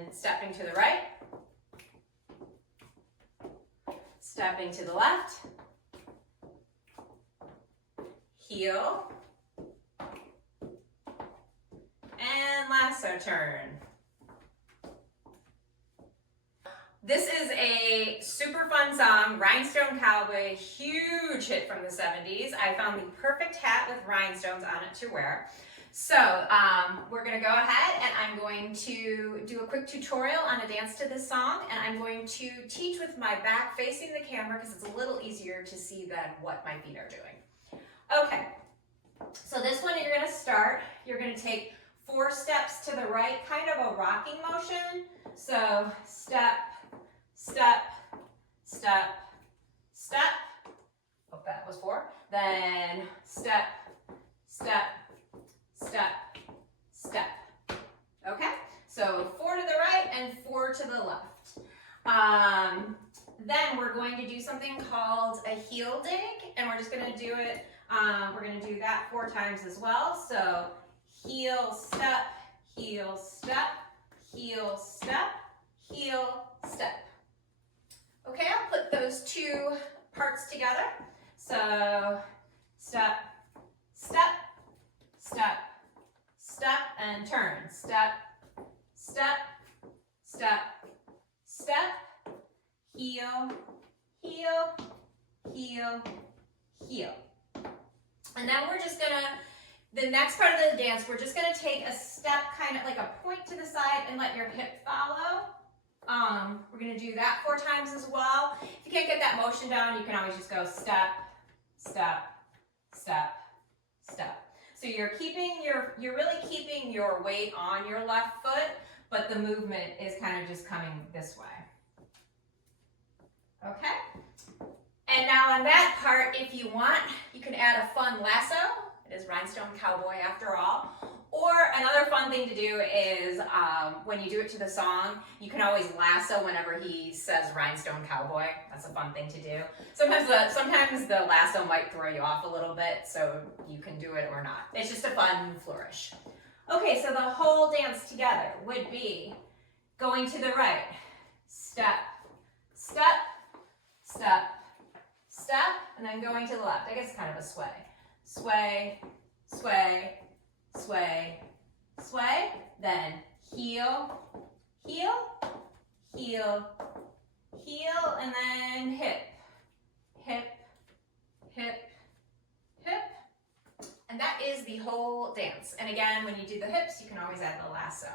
then stepping to the right, stepping to the left, heel, and lasso turn. This is a super fun song, Rhinestone Cowboy, huge hit from the 70s. I found the perfect hat with rhinestones on it to wear. So we're gonna go ahead and I'm going to do a quick tutorial on a dance to this song, and I'm going to teach with my back facing the camera because it's a little easier to see than what my feet are doing. Okay, so this one you're gonna start, you're gonna take 4 steps to the right, kind of a rocking motion. So step, step, step, step. Hope that was 4. Then step, step, step, step. Okay, so 4 to the right and 4 to the left. Then we're going to do something called a heel dig, and we're just going to do it, we're going to do that 4 times as well. So heel, step, heel, step, heel, step, heel, step. Okay, I'll put those 2 parts together. So step, step, step, step, and turn. Step, step, step, step, heel, heel, heel, heel. And then we're just gonna, the next part of the dance, we're just gonna take a step, kind of like a point to the side and let your hip follow. We're gonna do that 4 times as well. If you can't get that motion down, you can always just go step, step, step, step. So you're really keeping your weight on your left foot, but the movement is kind of just coming this way. Okay? And now on that part, if you want, you can add a fun lasso. It is Rhinestone Cowboy after all. Or another fun thing to do is when you do it to the song, you can always lasso whenever he says Rhinestone Cowboy. That's a fun thing to do. Sometimes the lasso might throw you off a little bit, so you can do it or not. It's just a fun flourish. Okay, so the whole dance together would be going to the right, step, step, step, step, and then going to the left. I guess it's kind of a sway. Sway, sway, sway, sway, then heel, heel, heel, heel, and then hip, hip, hip, hip. And that is the whole dance. And again, when you do the hips, you can always add the lasso.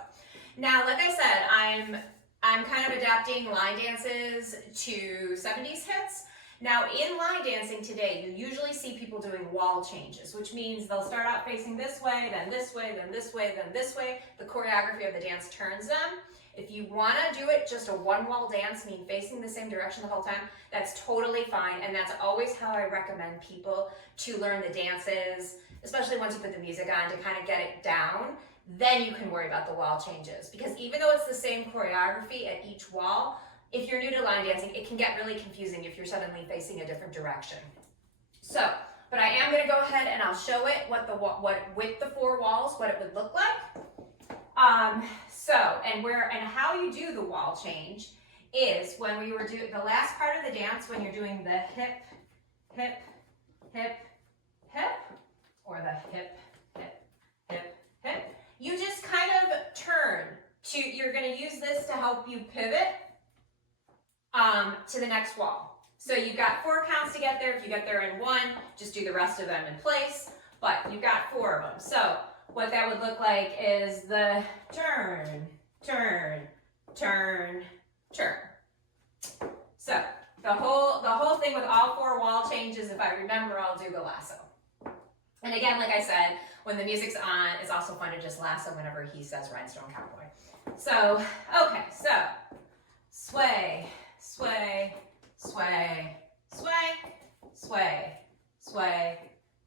Now, like I said, I'm kind of adapting line dances to 70s hits. Now, in line dancing today, you usually see people doing wall changes, which means they'll start out facing this way, then this way, then this way, then this way. The choreography of the dance turns them. If you want to do it just a one-wall dance, meaning facing the same direction the whole time, that's totally fine, and that's always how I recommend people to learn the dances, especially once you put the music on, to kind of get it down. Then you can worry about the wall changes, because even though it's the same choreography at each wall, if you're new to line dancing, it can get really confusing if you're suddenly facing a different direction. So, but I am going to go ahead and I'll show it with the 4 walls, what it would look like. And how you do the wall change is when we were doing the last part of the dance, when you're doing the hip, hip, hip, hip, or the hip, hip, hip, hip, you just kind of turn to, you're going to use this to help you pivot to the next wall. So you've got 4 counts to get there. If you get there in 1, just do the rest of them in place, but you've got 4 of them. So what that would look like is the turn, turn, turn, turn. So the whole thing with all 4 wall changes, if I remember, I'll do the lasso. And again, like I said, when the music's on, it's also fun to just lasso whenever he says Rhinestone Cowboy. So, okay, so sway, sway, sway, sway, sway, sway,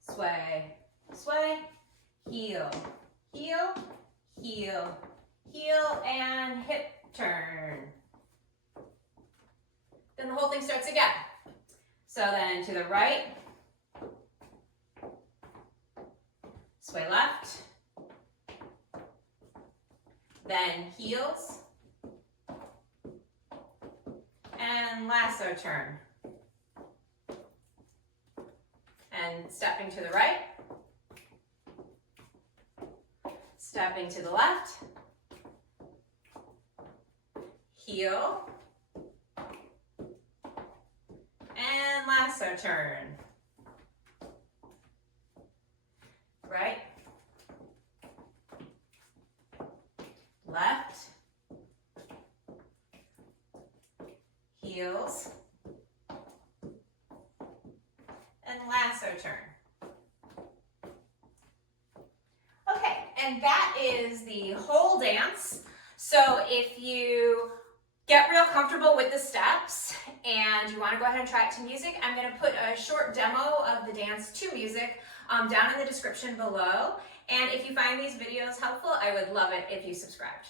sway, sway, heel, heel, heel, heel, and hip turn. Then the whole thing starts again. So then to the right, sway left, then heels, and lasso turn. And stepping to the right, stepping to the left, heel, and lasso turn. Right, left, heels, and lasso turn. Okay, and that is the whole dance. So if you get real comfortable with the steps and you want to go ahead and try it to music, I'm going to put a short demo of the dance to music down in the description below. And if you find these videos helpful, I would love it if you subscribed.